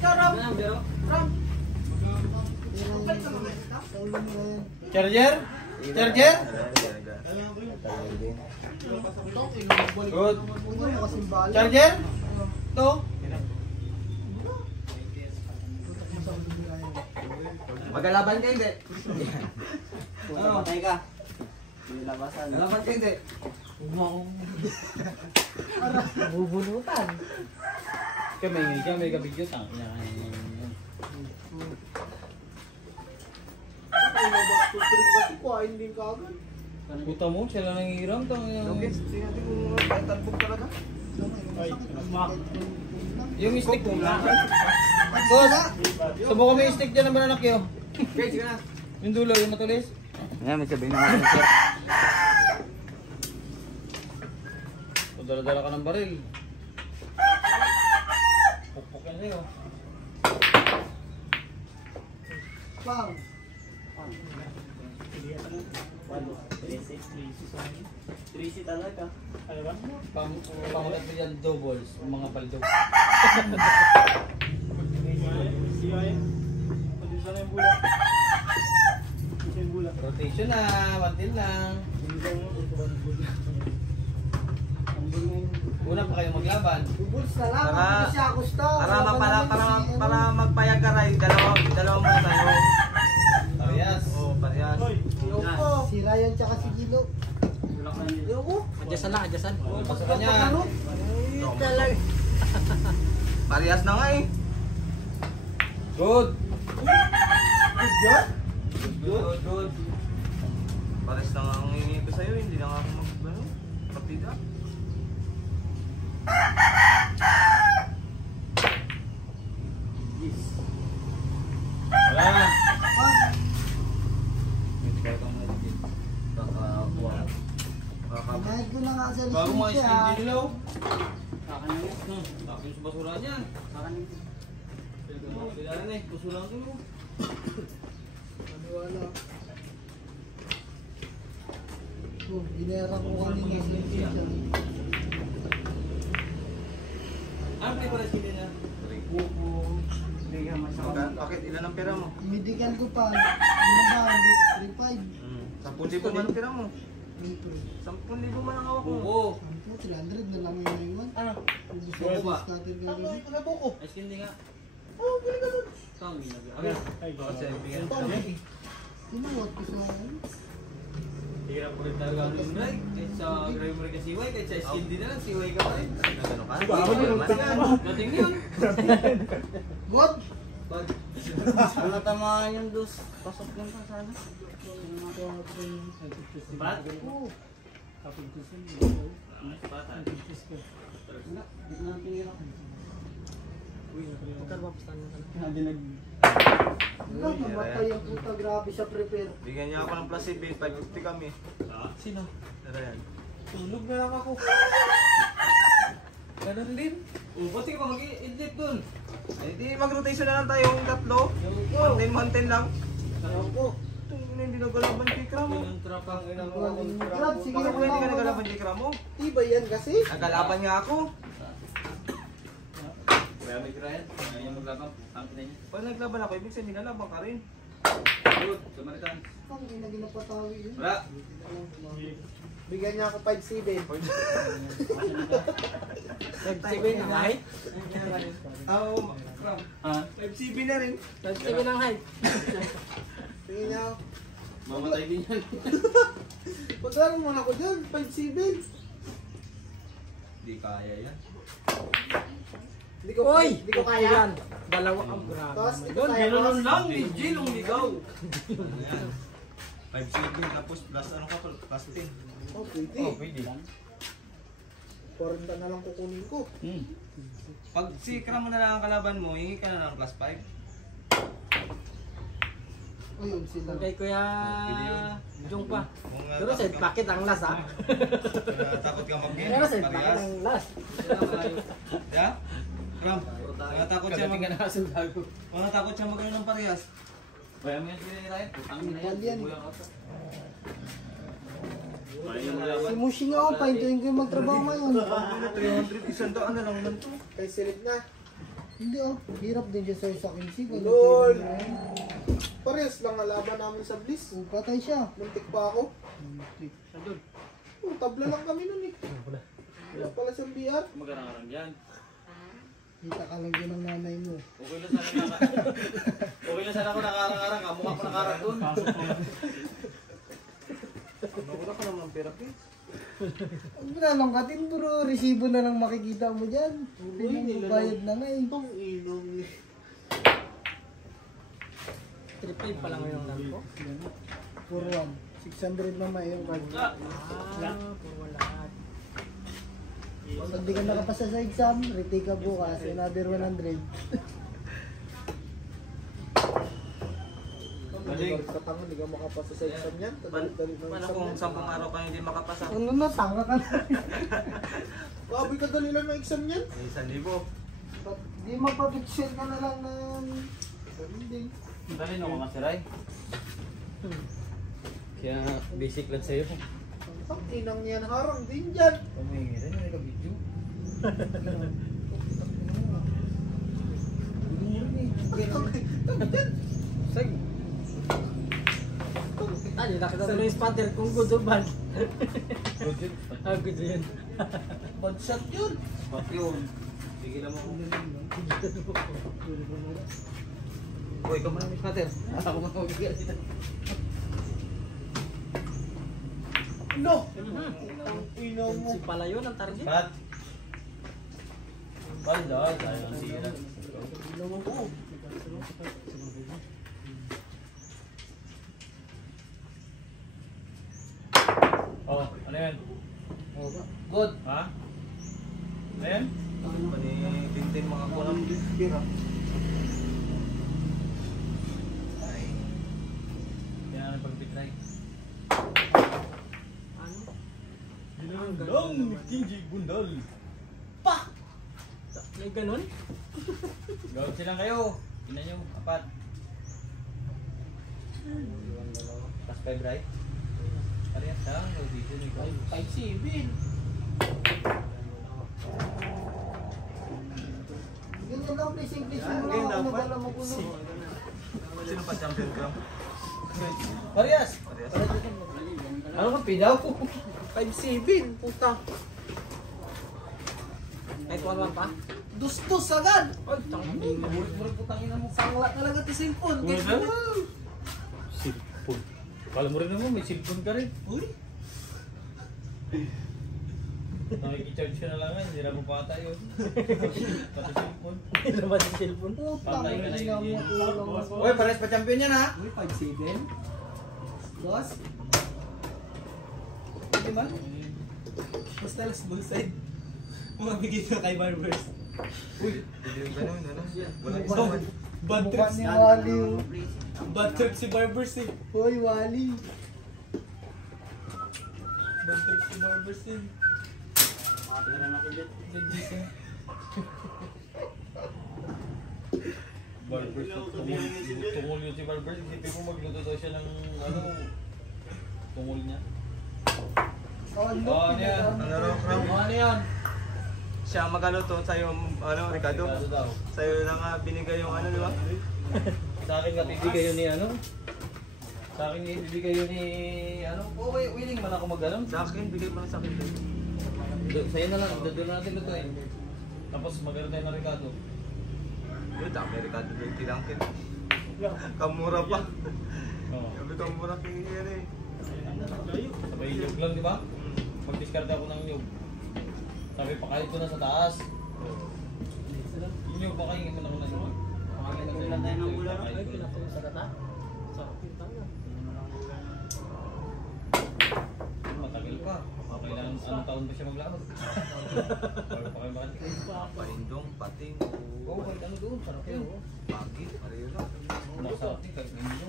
Ram. Charger? Charger? Good. Charger? Ito? Magalaban ka hindi? Ano? Patay ka? Magalaban ka hindi? Bubunutan. May kabigyo tang. Puta mo, sila nang hiram tang. Lugis, sige natin kung kahit talbog talaga. Yung stick mo na. Boss, subukan mo yung stick dyan ng bananak yun. Okay, sige na. Yung dulo, yung matulis. Ayan, may sabihin na ako sir. Dala-dala ka ng baril. Pukpuk yan sa'yo. Pang. 3C talaga. Ano ba? Pangulat mo yan, doubles, mga baldo. Rotation na, mantin lang. Una pa kayo maglaban. Bubuls na lang. Hindi siya gusto. Para magpayag ka rin, dalawang muna tayo. Parehas. Oo, parehas. Si Ryan tsaka si Gino. Adyasan lang, adyasan. Basta ka niya. Parehas na nga eh. Good. Good. Good. Parehas na nga ang hinihingi ko sa'yo, hindi na nga ako partida. Wala na. Kahit ko lang nga sa Bago mga lisensya. skin din ilaw. Kakanin. Tapos sa basura niyan. Kakanin. Kailangan na eh, basura ko mo. Wala. Oh, ginera ko kanina sa lisensya. Ano pa yung skin niya? Bakit ilan ang pera mo? Medical ko pa. Binaba, 3.5. 10,000 man ang pera mo. 3.5. 10,000 man ang hawak mo. Oo. 300 na lang yung iwan. Ano? Ubus Buko na ba? sa starter Ano gagawin. ito na buko? Ay, skin din nga. Oh, bili ka doon. Saan ang ginagawa? Kasi bigyan Ito, ka. sinuwat ko sa Hirap ko rin talaga ang limray. Kahit sa gravy mo rin ka siway, kahit sa skin din na lang, siway ka pa rin. Gano'n ka? Dating yun. God! Pag Ano tamaan yung dos? Pasok lang pa sana. bat? Oh, Batan. Wala, di na tinira ko. Pagkar ba pasan mo ka? wala, namatay ang puta. Grabe siya prepare. Bigyan niya ako ng placebo, 550 kami. Sino? Tara yan. Tulog na lang ako. Ganun din. Ba't ka pa mag-i-edit dun? Ay, di mag-rotation na lang tayong tatlo. Mountain lang. Ako. Hindi nagalaban kay Kramo. Yung trapang inang Grab, sige Bakit na mo hindi ka wala. nagalaban kay Kramo? Iba yan kasi. Nagalaban nga ako. Kaya may krayan. Kaya yung maglabang. Amin na niya. Pag naglaban ako, ibig sabihin nilalaban ka rin. Good. Samaritan. Ang ina ginapatawi yun. Wala. Bigyan niya ako 5-7. Nag-7 ng height? Oo, Kram. Ha? 5CB na rin. Nag-7 ng height? Tingin niya ako. Mamatay din yan. Pagkaroon mo na ako dyan, 5-7. Hindi kaya yan. Hindi ko kaya. Yan. Dalawa ang grabe. Tapos, naman. ito kaya. Ganoon lang. Hindi nung ligaw. Ayan. 5CB tapos plus ano ka, plus 10. Oh, pwede. Pwede lang. 40 na lang kukunin ko. Pag si Kram na lang ang kalaban mo, hingi ka na ng plus 5. O yun sila. Kay Kuya Jong pa. Kung Pero sa pakit ang last ha. takot ka mag-game, Pero sa pakit parehas. ang last. Yeah? Kram, natakot siya Kagating ka na kasi bago. natakot siya mag-ano ng parehas. Kaya mo yan sila tayo. Putang ina Ipal yan. Buya ka pa. Kaya yung malaban. Si Mushing ako, pahintuin ko yung magtrabaho ngayon. 300, isang daan na lang naman to. Kay Silip na. Hindi oh, hirap din siya sa'yo sa kinsig. Lol! Parehas lang ang laban namin sa Bliss. Oh, patay siya. Muntik pa ako. Tabla lang kami nun eh. Wala pala siyang BR. Magkarang-karang yan. Kita ka lang din ng nanay mo. Okay lang sana okay lang sana ako nakarang-karang ka. Mukha ko nakarang doon. Wala ka naman pera, Pin. Huwag mo na langkatin bro, resibo na lang makikita mo dyan. Pinagbayad na nga eh. Itong inong eh. Triple pa lang yung lang ko. Puro 1. 600 naman yung card. Puro lahat. Pag di ka nakapasa sa exam, retake ka bukas, another 100. Galing. Katanga, hindi ka makapasa sa exam yan. Dali ng Paano exam kung yan. 10 araw ka hindi makapasa? Ano na, tanga ka na. Grabe ka dali lang ng exam yan. 1,000. Di mapapicture ka na lang ng sarili. Dali na ako masiray. Kaya basic lang sa'yo. Ang inang yan, harang din dyan. Pumingi rin, may ka-video. Say. Ano, nakita ko na yung spotter kung good o bad. Good yun. Ah, good yun. Bad shot yun. Ba't yun? Sige lang mo. Uy, ikaw muna yung spotter. Ako muna mag-igal dito. No! Ang inaw mo. Si pala yun ang target. Ba't? Banda, tayo ang sira. Oh, ano yan? Good. Ha? Ano yan? Tintin mga kulang pira. Yan ang pag-betray. Long Kinji Gundal. May ganun? Gawin silang kayo. Tingnan nyo, apat. Plus 5 right? Parehas lang, dito ni ikaw. 5-7. Ganyan lang, please mo Ganyan lang ako dapat. nagala mo kulo. Sino pa champion ka? Parehas! Parehas. Ano kang pidaw? 5-7. Puta. May tuwan pa? Dustos agad. Ay, tangin. Murid-murid po tangin mo. Sangla talaga ti cellphone. Uy, Kaya sir? Cellphone. Kala mo rin naman, may cellphone ka rin. Uy. Nakikicharge ka na lang nga, hindi na mo pata yun. Pati cellphone. Hindi naman yung cellphone. Putang Patay ka na ina mo yun. kulo. Uy, pares pa champion yan ha? Uy, 5-7. Dos. Di ba? Basta lang small side. Mga bigay na kay Barbers. Uy, hindi yung ganun, ano? Walang Mukha- isawan. Bad Mukha trip ni si Wally oh. Bad trip si Barbers eh. Hoy, Wally. Bad trip si Barbers eh. Barbers, tungol yun si Barbers. Isipin mo magluto daw siya ng ano, tungol niya. Oh, ano? Oh, ano yan? Ano raw, Ram? Ano yan? Siya magluto sa'yo, ano, Ricardo? Ano daw? Sa'yo na nga binigay yung ano, di ba? Sa akin nga bibigay yun ni ano? Sa akin nga bibigay yun ni ano? Okay, willing man ako mag-ano. Sa akin, bigay mo na sa akin. Sa'yo na lang, doon na natin lutuin. Tapos mag-ano tayo ng Ricardo. Uy, dami Ricardo doon tilangkin. Kamura pa. Oo. Sabi kamura kay ano eh. Sabay nyug lang, di ba? Mag-discard ako ng nyug. Sabi, pakain ko na sa taas. Yung nyug, pakain mo na ko na nyug. Pakain tayo ng ulan. Ay, pinatulog sa kata? Sarap yung tanga. Matagal pa. Kailangan anong taon ba siya maglakad? Bago pa kayo bakit? Palindong, pating, Oo, kahit ano doon. Sarap yun. pagi, pareho lang. Nasa atin, kahit ninyo.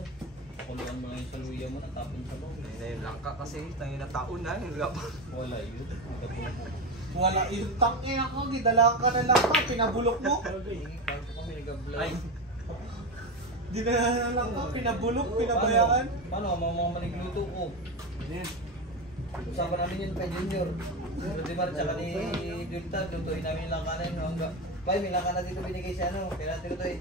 Pakuluan mo lang yung saluya mo na tapon sa bawang. Ayun na yung langka kasi, tayo na taon na, yung lapa. Wala yun. Nagkatubo. Wala yung tangin ako. Gidala ka na lang pa. Pinabulok mo. Kahit ko kami nag-vlog. Ay. Dinala na lang ka. Pinabulok. Pinabayaan. Paano? Mga manigluto ko. Usapan namin yun kay Junior. Pero di ba, tsaka ni Junta, lutuin namin lang kanin hanggang Pai, may laka na dito binigay si ano, kailan tiro to eh.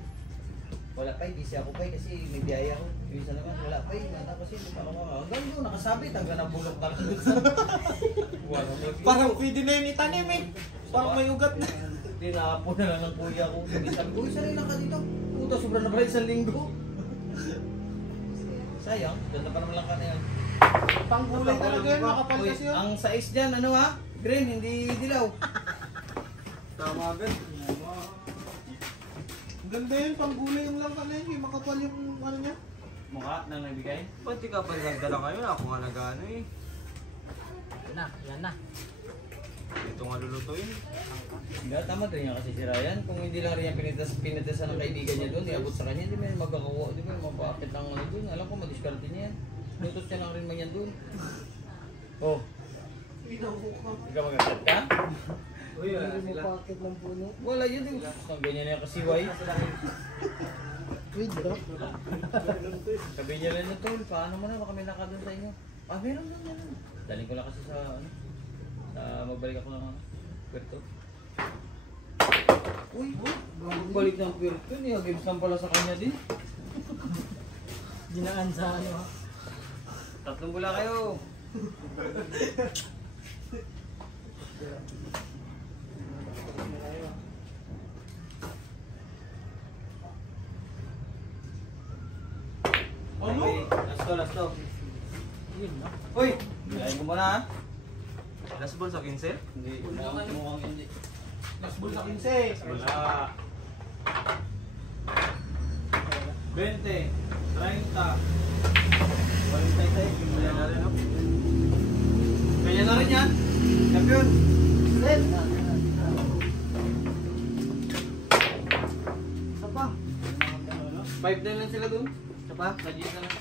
Wala pa, busy ako pa kasi may biyaya ako. Yung isa naman, wala pa, tapos yun, parang hanggang doon, nakasabit, hanggang nabulok talaga. Wala mo. Parang pwede na yun itanim eh. Parang may ugat na. Tinapon na lang ng kuya ko. Sabi ko, isa rin lang ka dito. Puta, sobrang na isang linggo. Sayang, ganda pa naman lang ka na yan. Panggulay talaga yun, makapal Uy, kasi yun. ang size dyan, ano ha? Green, hindi dilaw. Tama agad. Ganda yun, panggulay yung lang na yun. Makapal yung ano niya. Mukha na nagbigay. Ba't di ka pa nagdala ngayon? Ako nga nag-ano eh. Yan na. Ito nga lulutuin. Hindi, tama rin niya kasi si Ryan. Kung hindi lang rin niya pinitasan ng kaibigan niya doon, iabot sa kanya, hindi mo yan magkakawa, di ba? Mapakit lang ano doon. Alam ko, madiskarte niya yan. Lutos niya lang rin man yan doon. Oh, ikaw mag-accept ka? Uy, Hindi mo pakit ng puno. Wala yun. Ang ganyan na yung kasiway. Uy, drop. Sabi niya lang na tol, paano mo na? Baka may naka doon sa inyo. Ah, meron lang yan. Daling ko lang kasi sa ano. Magbalik ako ng Puerto. Uy, balik ng Puerto. Niyagibs lang pala sa kanya din. Dinaan sa ano ha. 3 bula kayo. Ano? Last to. Uy, bilahin ko muna ha. Last ball sa 15? Hindi, mukhang hindi. Last ball sa 15. Wala. 20, 30, 46. Wala na rin, no? Kanya na rin yan. Champion. Set. Isa pa. 5 na lang sila dun. Isa pa. Sa G na lang.